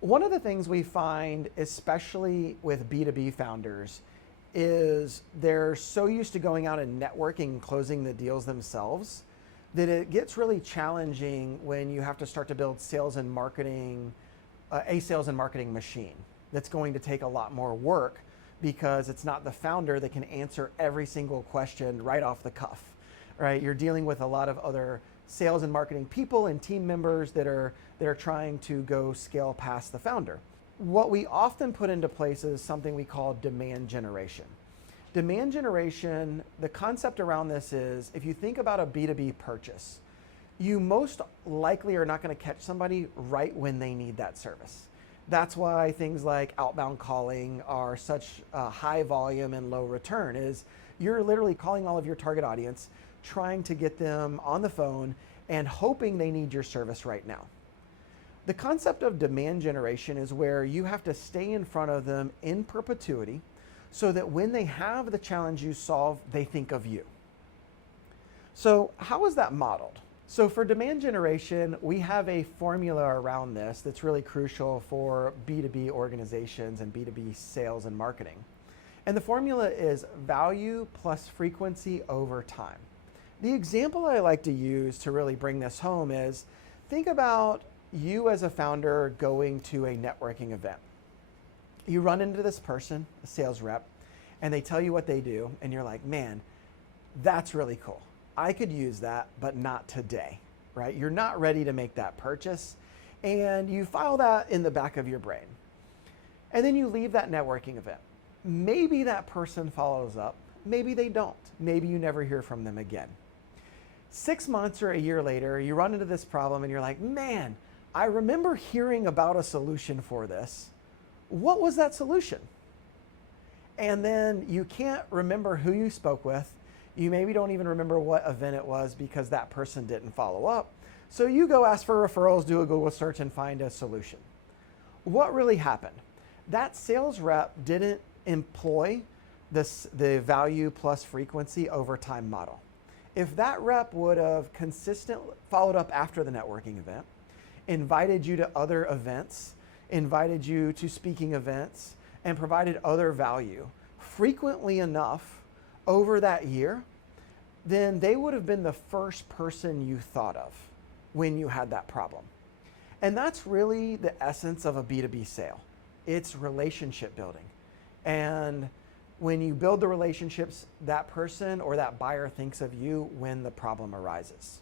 One of the things we find, especially with B2B founders, is they're so used to going out and networking and closing the deals themselves that it gets really challenging when you have to start to build sales and marketing, a sales and marketing machine that's going to take a lot more work because it's not the founder that can answer every single question right off the cuff, right? You're dealing with a lot of other sales and marketing people and team members that are trying to go scale past the founder. What we often put into place is something we call demand generation. Demand generation, the concept around this is if you think about a B2B purchase, you most likely are not going to catch somebody right when they need that service. That's why things like outbound calling are such high volume and low return, is you're literally calling all of your target audience, trying to get them on the phone and hoping they need your service right now. The concept of demand generation is where you have to stay in front of them in perpetuity so that when they have the challenge you solve, they think of you. So how is that modeled? So for demand generation, we have a formula around this that's really crucial for B2B organizations and B2B sales and marketing. And the formula is value plus frequency over time. The example I like to use to really bring this home is think about you as a founder going to a networking event. You run into this person, a sales rep, and they tell you what they do, and you're like, man, that's really cool. I could use that, but not today, right? You're not ready to make that purchase, and you file that in the back of your brain. And then you leave that networking event. Maybe that person follows up, maybe they don't. Maybe you never hear from them again. 6 months or a year later, you run into this problem and you're like, man, I remember hearing about a solution for this. What was that solution? And then you can't remember who you spoke with. You maybe don't even remember what event it was because that person didn't follow up. So you go ask for referrals, do a Google search, and find a solution. What really happened? That sales rep didn't employ the value plus frequency over time model. If that rep would have consistently followed up after the networking event, invited you to other events, invited you to speaking events, and provided other value frequently enough over that year, then they would have been the first person you thought of when you had that problem. And that's really the essence of a B2B sale. It's relationship building. And when you build the relationships, that person or that buyer thinks of you when the problem arises.